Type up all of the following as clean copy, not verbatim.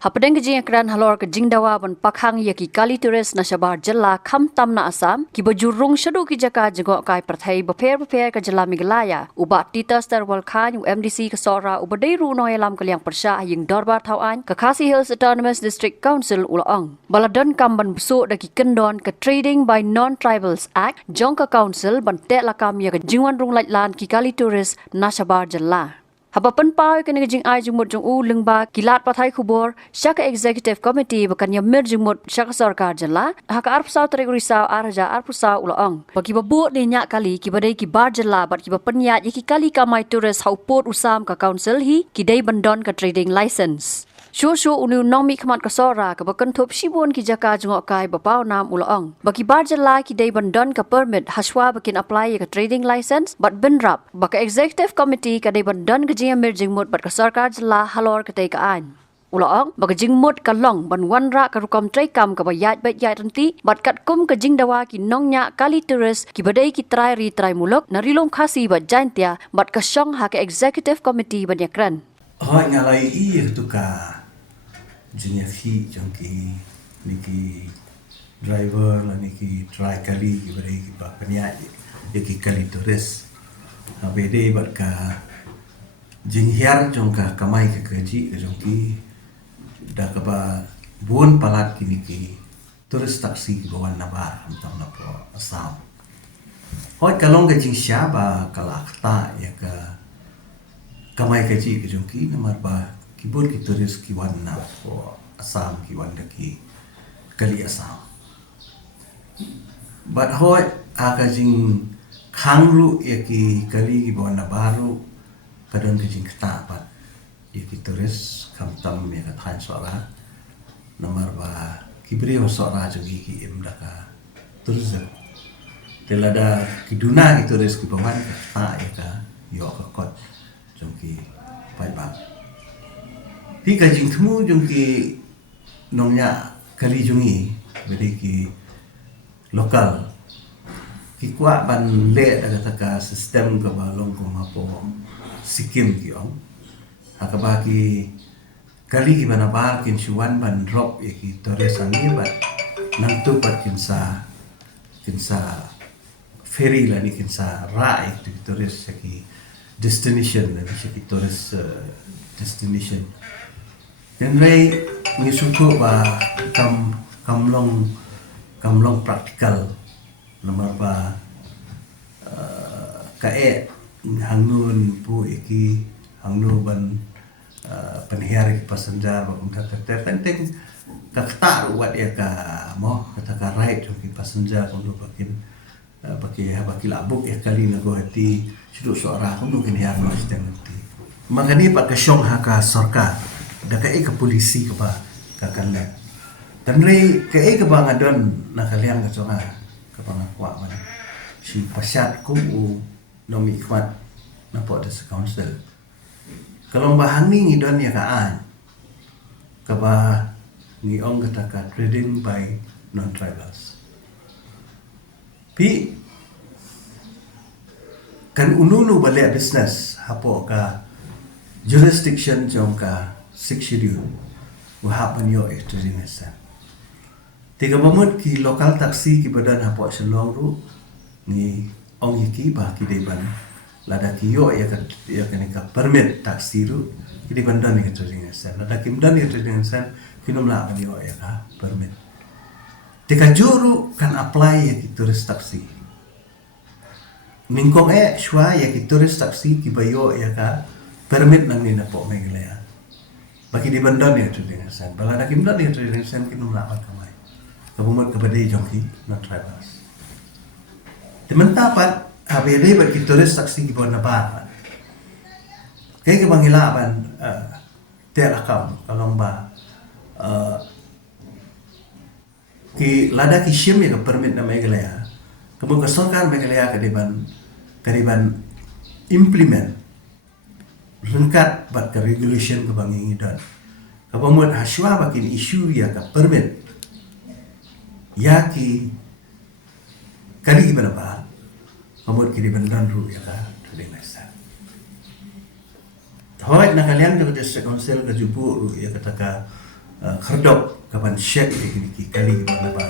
Hapadeng ke jing ekran halor ke jing dawa ban pakhang ya ki kali turis na shabar jela kham tam na asam ki bajurung shadu ki jaka jengok kai perthai beper ke jela miglaya uba tita star wal khan UMDC ke sora ubadai ru no elam kaliang persya ying dorbar thawan ke Khasi Hills Autonomous District Council ulong baladon kam ban busu da ki kendon ke Trading by Non-Tribals Act jong ka council ban te lakam ya ke jingwan rung lan ki kali turis na shabar jela Hapapan pau ke negajing ai jumut jong u lengba kilat pathai khubor syaka executive committee bakan yamir jumut syaka sarkar jela haka arpsau terigurisa arja arpusau ulong bagi babu ni nyak kali ki badai ki bar jela bat ki bapenya ki kali kamai tourist haupot usam ka council hi ki dai bandon ka trading license Shushu unu nomi khamat kasora ka bakan thop shibon ki jaka jengok kai bapau nam ulong bagi bar jela ki dai bandon ka permit haswa bakin apply ka trading license bat benrap baka executive committee ka dai bandon ka jing emerging mut bat ka sarkar jela halor ka tai ka an ulong baka jing mut ka long ban wanra ka rukom trai kam ka bayat bet yat renti bat kat kum ka jing dawa ki nongnya kali tourist ki badai ki trai mulok na rilom khasi bat jantia bat ka shong ha ka executive committee ban yakran Hoi ngalai iya tu ka jenis hi jangki niki driver lah niki try kali kibari kiba peniak ki kali turis abede bat ka jinghiar jongka kamai ke gaji jongki dah kaba buon palat ki niki turis taksi ki bawan nabar antam napo asam hoi kalong ke jing syaba kalakta ya ka kamai kaji ke jongki namar ba kibur ki turis ki wanna po asam ki wanda ki kali asam but hoi aka jing khangru ya ki kali ki bawana baru kadon ke jing kta bat ya ki turis kam tam ya ka than sora namar ba kibri ho sora jogi ki imda ka tourism telada ki duna ki turis ki bawan ka ya ka yo ka kot jongki pai bang Pi kajing temu jongki nongnya kali jungi beri ki lokal ki kuat ban le daga taka sistem ke balong ko mapo sikim ki ong akaba ki kali ki bana bar kin shuan ban drop ya ki toresan ni bat nang tu bat kinsa ferry la ni kinsa rai tu toris ki destination la ki toris destination dan rai ni suku ba kamlong praktikal nomor ba kae hangnun pu iki hangnu ban penhiar passenger ba unta penting kakta wat ya ka mo kata ka right ki passenger untuk baki labuk ya kali nago hati sudu suara kundu kin hiar no nanti makani pak kesyong haka sarkar da kai ke polisi ke ba kakanda dan rei kai ke bangadon na kalian ke songa ke pangakwa mana si pasyat ku nomi kwat na po da council kalau bahani ngidon ya kaan ke ba ni ong kata trading by non-tribals pi kan ununu balik business hapo ka jurisdiction jongka 6 schedule wahapan yo tradingesa tiga mamut ki lokal taksi ki badan hapo selong ru ni ong iki ba ki deban lada ki yo ya kan ka permit taksi ru ki deban dan ni tradingesa lada ki dan ni tradingesa kinom la kan yo ya ka permit tika juru kan apply ya ki turis taksi ningkong shwa ya ki turis taksi ki bayo ya ka permit nang ni na po menglea bagi di bandar ni trading sen bala dak imdan ni trading sen kinum la kamai kabumut kabadai jongki na tribals temen tapat habere bagi turis taksi ki bona ba kay ke bangilaban te akam kalong ba ki lada ki shim ya permit na megalaya kamu ka sarkar megalaya kadiban implement rengkat bat ke regulation ke bangi dan kapamut haswa bakin isu ya ka permit ya ki kali ki berapa kamut ki dibandan ru ya ka trading license Hoi na kalian ke district council ke jubu ya kata ka kherdok kapan syek ki kali ba ba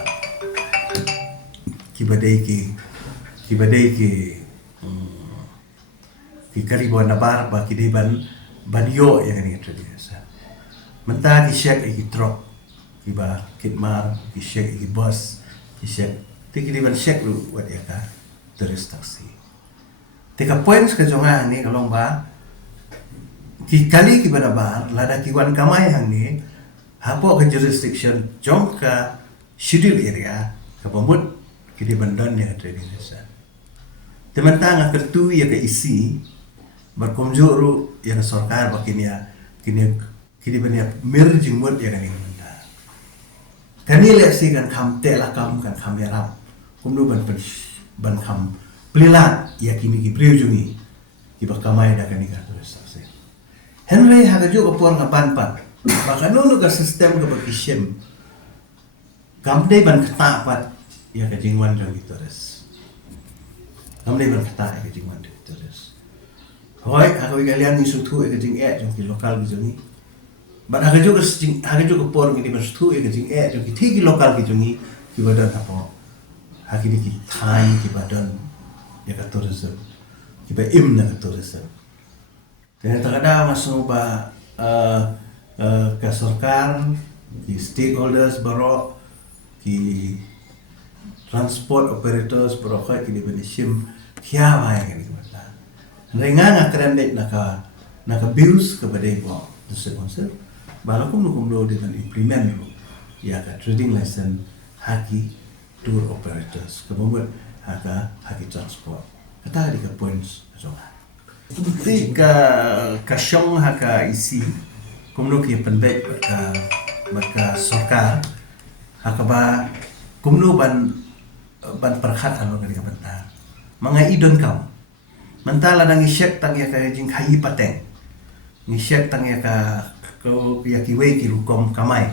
ki badai ki kali ba na bar ba ki de ban yo yang ni tradisa mentah ki syek ki trok ki ba kitmar ki syek ki bus ki syek ti ki ban syek lu wat ya ka terus taksi tika points ka jonga ni kalong ba ki kali ki ba bar lada ki wan kamai hang ni hapo ke jurisdiction jong ka schedule area ka pamut ki di bandon ya tradisa teman-teman kertu ya ke isi berkomjuru yang sarkar bakinia kini bania merging mud ya kan yang benda kani leksi kan kam tela kam kan kamera kumdu ban kam pelila ya kini ki priujungi ki bakamai da kani kan terus sakse Henry haga juga por ngaban pat maka nunu ka sistem ka bakisem kam dei ban kata pat ya ka jingwan jong terus kam dei ban kata ya ka jingwan terus Hoi, ako kalian ni sutu e kajing jong ki lokal ki jongi. But aga juga por ngi di sutu e kajing jong ki tigi lokal ki jongi ki badan apo. Haki ni ki time ki badan ya ka tourism. Ki ba imna ka tourism. Dan takada masuk ba ka sarkar ki stakeholders baro ki transport operators baro ka ki di benishim kia mai kan ki Rengang akan naka bills kepada ibu dosen konser, baru kumlo dengan implement itu, ya ka trading license haki tour operators, kemudian haki transport, kata di points zonga. Ketika kasyong haka isi, kumlo kia pendek baka sorkar, haka ba kumlo ban perkhat alo kali kapentar, mga idon kau. Mentala nang isyek tang ya ka jing hayi pateng. Isyek tang ya ka ko ya kiwe ki rukom kamai.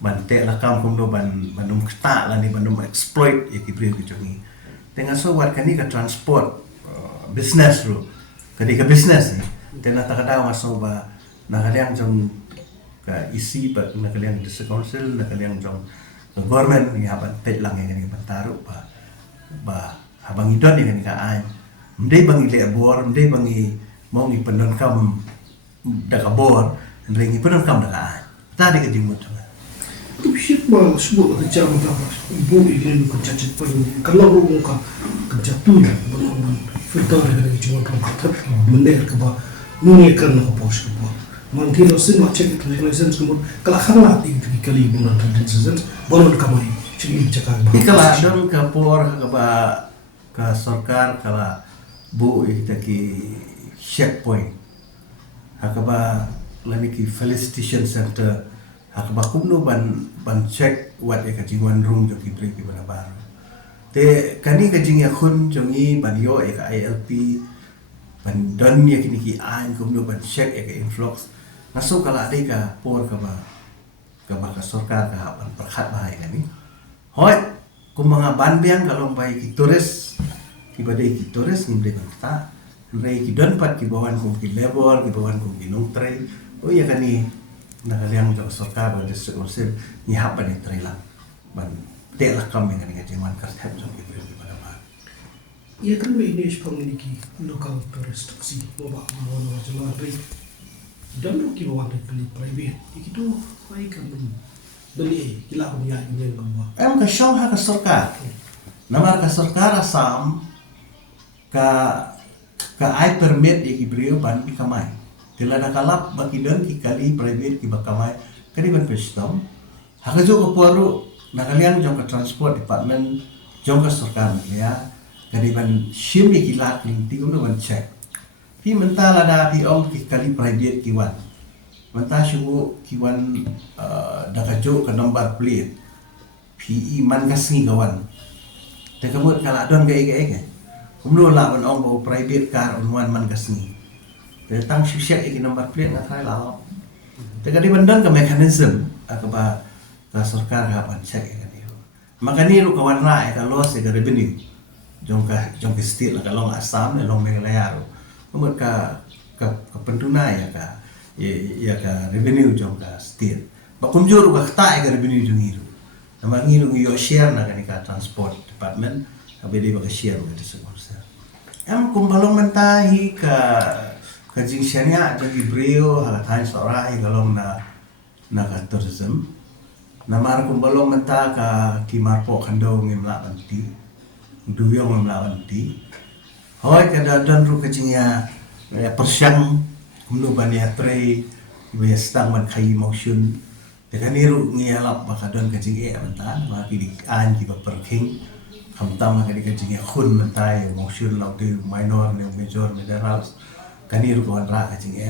Bante la kam kum do ban bandum kta la ni bandum exploit ya ki bri ki jongi. Tenga so war kani ka transport business ru. Kadi ka business ni. Tena takada maso ba na kaliang jong ka isi ba na kaliang district council na kaliang jong government ni haban pet lang ya ni bantaru ba habang idon ni ka ay Mdai bangi lebor, mdai bangi mau ngi pendon kam daka bor, mdai ngi pendon kam daka an. Tadi ke jimut. Tu shit ba subo ka jam ta ba. Bo igren ko chachet pa ni. Kalau ro ka kerja tu ya, filter ka ni jimut ka khat. Mende ka ba nuni kan ko pos ko ba. Manthi no sin ma check license ko kala khana ti kali bulan license bolon kamai. Chini chaka ba. Ikala don ka por ka ba ka sarkar kala bu kita ki checkpoint hakaba lani ki felicitation center hakaba kumno ban check wat e kajingwan room jo ki break ki bana bar te kani kajing ya khun jongi ban yo e ka ILP ban don ya kini ki an kumno ban check e ka influx naso kala ade ka por ka ba ka sarkar ka ban perkhat bahai kani hoi kumanga ban biang kalong bai ki turis ki badai ki tores ni blek ta rei ki don pat ki bawan kum ki level ki bawan kum ki nong trai oh ya kani na kaliang jang sarkar ba district council ni hapa ni trai la ban te la kam ni ngani jaman kar thap jong ki bri ki bana ba Ya kan me ini sepang ni ki local tourist taxi mo ba mo no jala rei. Dan ro ki bawan beli private. Itu ai kan beli kila ko niya ni ngam ba. em ka show ha ka sarkar namar ka sarkar asam ka ai permit ki brio ban ki kamai tila na kalap bakidon ki kali private ki bakamai kani ban pestom haka jo ko poru nakalian jong ka transport department jong ka sarkar ya kani ban shim ki lat ni ti ko ban check pi mentala da pi ong ki kali private ki wan menta shugo ki wan da jo ka number plate PE man kasni kawan te kamut kala don ga kumlo la ban ong bo private car on one man kasni te tang shishak iki number plate na thai lao te kadi bandan ka mechanism akaba ka sarkar ha pan check kadi makani ru kawan ra ka loss ka revenue jong ka state la ka long Assam le long Meghalaya ro kumut ka penduna ya ka revenue jong ka state bakumjur ka khata agar bini jungi ru nama ngi yo share na kan ka transport department abede ba share ba de semua em kumbalong mentahi ka jingsianya jadi brio halatai sorai galong na ka tourism namar kumbalong menta ka kimarpo kando ngimla anti duyong ngimla anti hoy kada dan ru kajingnya persyang kumno bani atre ibaya stang man kai motion dekaniru ngialap maka don kajing menta ma ki an ki perking kamtam ka kajing khun mentai motion law de minor ne major minerals kaniru ko ra kajing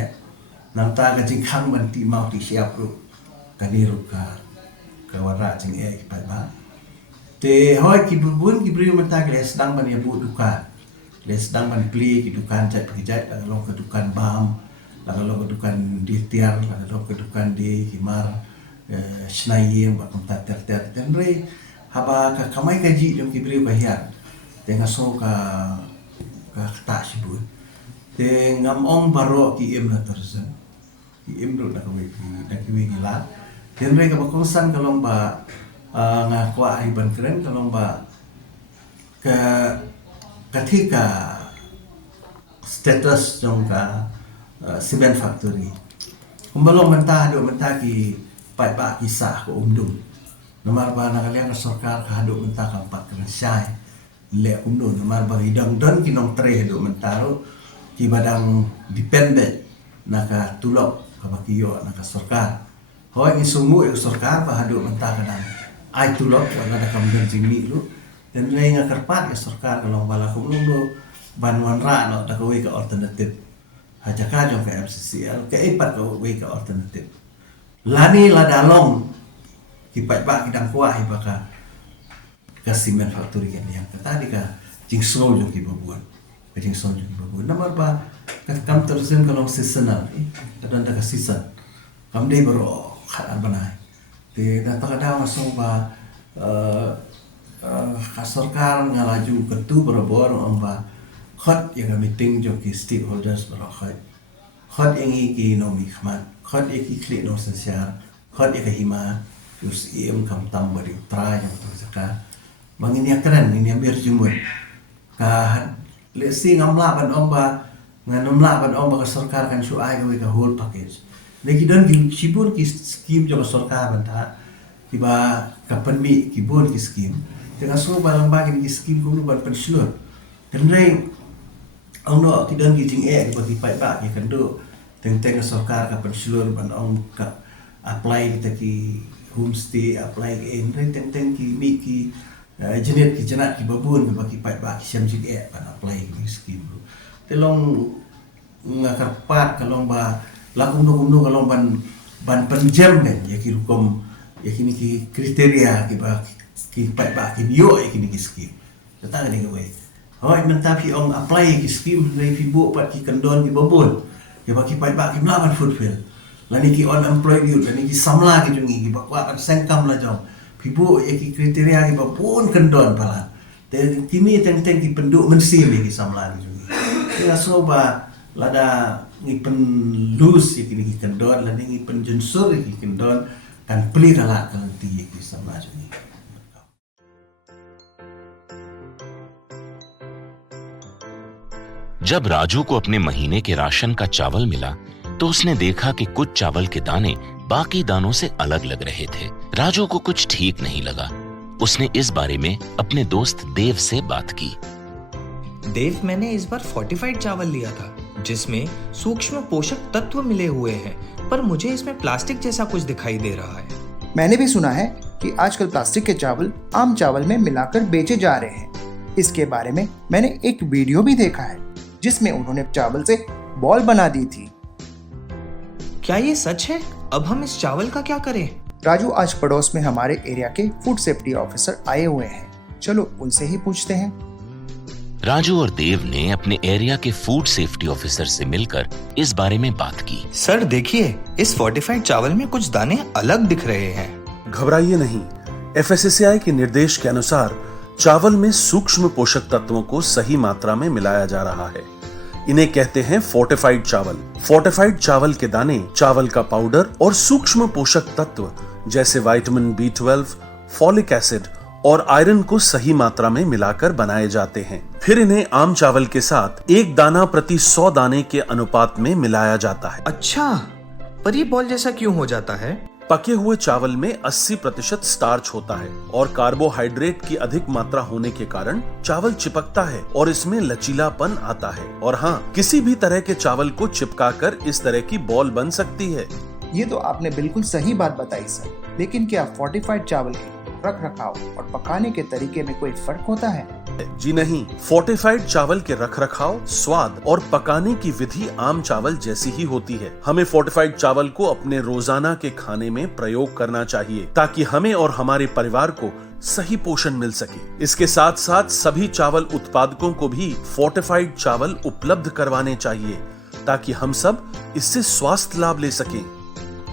namta kajing khang man ti mau ti siap ru kaniru ka warra jing ki ba te hoy ki bubun ki brio menta ki sedang ban ya bu dukan sedang ban pli ki dukan jat pijat long ke dukan bam long ke dukan di tiar long ke dukan di himar snai ba kom ta ter tenre haba ka kamai gaji jong ki brio ba hian te ngaso ka ta sibun te ngam ong baro ki em na tersen ki em ro na ka wi la tenre ka bakongsan kalong ba ngakwa iban keren kalong ba ketika status jong ka cement factory kumbalong mentah ki pai ba kisah ko umdum nomar ba nakalian ka sarkar ka hado mentah ka pat keren syai le umdum nomar ba hidang don kinong tre hado mentah ki badang dependent naka tulok ka bakiyo naka sarkar hoy ni sumu e sarkar pa hado mentah kadang ai tulok wala da kam dan jimi lu dan lai nga karpat e sarkar kalong bala ko lu banwan ra no da ko ka alternative haja ka jong ka FCCL ka ipat ko we ka alternative lani la dalong kipat ba kidang kuah ibaka ka cement factory kan yang tadi ka jing slow jong ki babuan ka jing slow jong ki babuan namar ba ka kam tersen kalong seasonal kadang da ka season kam dei baro khat banai te da takada masong ba sarkar ngalaju ketu berabor amba khat yang meeting jo ki stakeholders baro khat yang ki nomi khmat khat ki kli no sensiar khat ka hima us em kam tam bari tra yang saka mangin ya keren ini ambil jumut ka lesi ngamla ban amba nganomla ban amba ka sarkar kan su ai ka whole package lagi don ki sibur ki skim jo sarkar banta tiba kapan mi ki bon ki skim tengah so balang bagi ki skim ko ban pensiun kenreng ono ki don ki jing ki bagi pai ba ki kendo teng sarkar ka pensiun ban ong ka apply kita ki homestay apply ki teng ki mi ki jenet ki jenat ki babun bagi pai ba ki syam jing ban apply ki skim telong ngakarpat kalong ba lakum no kalong ban penjam kan ya ki hukum ya kini ki kriteria ki ba ki pai ba ki bio ya kini ki skim tata ni we hoy mentapi ong apply ki skim nei fi bo pat ki kendon ki babon ya ba ki pai ba ki mlawan fulfill lani ki unemployed youth lani ki samla ki jungi ki ba kan sengkam la jom fi bo ya ki kriteria ki ba pun kendon pala te kini teng ki penduk mensim ki samla ki jungi ya so ba lada ngipen lus ya kini ki kendon lani ngipen jensur ki kendon kan peliralah kelenti ki sama juni. जब राजू को अपने महीने के राशन का चावल मिला तो उसने देखा कि कुछ चावल के दाने बाकी दानों से अलग लग रहे थे। राजू को कुछ ठीक नहीं लगा। उसने इस बारे में अपने दोस्त देव से बात की। देव, मैंने इस बार फोर्टिफाइड चावल लिया था जिसमें सूक्ष्म पोषक तत्व मिले हुए हैं, पर मुझे इसमें प्लास्टिक जैसा कुछ दिखाई दे रहा है। मैंने भी सुना है कि आजकल प्लास्टिक के चावल आम चावल में मिलाकर बेचे जा रहे हैं। इसके बारे में मैंने एक वीडियो भी देखा है जिसमें उन्होंने चावल से बॉल बना दी थी। क्या ये सच है? अब हम इस चावल का क्या करें? राजू, आज पड़ोस में हमारे एरिया के फूड सेफ्टी ऑफिसर आए हुए हैं, चलो उनसे ही पूछते हैं। राजू और देव ने अपने एरिया के फूड सेफ्टी ऑफिसर से मिलकर इस बारे में बात की। सर देखिए, इस फोर्टिफाइड चावल में कुछ दाने अलग दिख रहे हैं। घबराइए नहीं, FSSAI के निर्देश के अनुसार चावल में सूक्ष्म पोषक तत्वों को सही मात्रा में मिलाया जा रहा है। इन्हें कहते हैं फोर्टिफाइड चावल। फोर्टिफाइड चावल के दाने चावल का पाउडर और सूक्ष्म पोषक तत्व जैसे विटामिन B12, फॉलिक एसिड और आयरन को सही मात्रा में मिलाकर बनाए जाते हैं। फिर इन्हें आम चावल के साथ 1 दाना प्रति 100 दाने के अनुपात में मिलाया जाता है। अच्छा, पर ये बॉल जैसा क्यों हो जाता है? पके हुए चावल में 80% स्टार्च होता है और कार्बोहाइड्रेट की अधिक मात्रा होने के कारण चावल चिपकता है और इसमें लचीलापन आता है। और हाँ, किसी भी तरह के चावल को चिपकाकर इस तरह की बॉल बन सकती है। ये तो आपने बिल्कुल सही बात बताई सर, लेकिन क्या फोर्टिफाइड चावल के रख रखाव और पकाने के तरीके में कोई फर्क होता है? जी नहीं, फोर्टिफाइड चावल के रखरखाव, स्वाद और पकाने की विधि आम चावल जैसी ही होती है। हमें फोर्टिफाइड चावल को अपने रोजाना के खाने में प्रयोग करना चाहिए ताकि हमें और हमारे परिवार को सही पोषण मिल सके। इसके साथ साथ सभी चावल उत्पादकों को भी फोर्टिफाइड चावल उपलब्ध करवाने चाहिए ताकि हम सब इससे स्वास्थ्य लाभ ले सकें।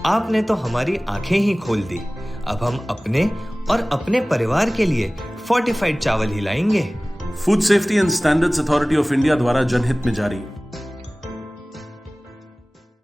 आपने तो हमारी आंखें ही खोल दी। अब हम अपने और अपने परिवार के लिए फोर्टिफाइड चावल ही लाएंगे। Food safety and standards authority of India द्वारा जनहित में जारी।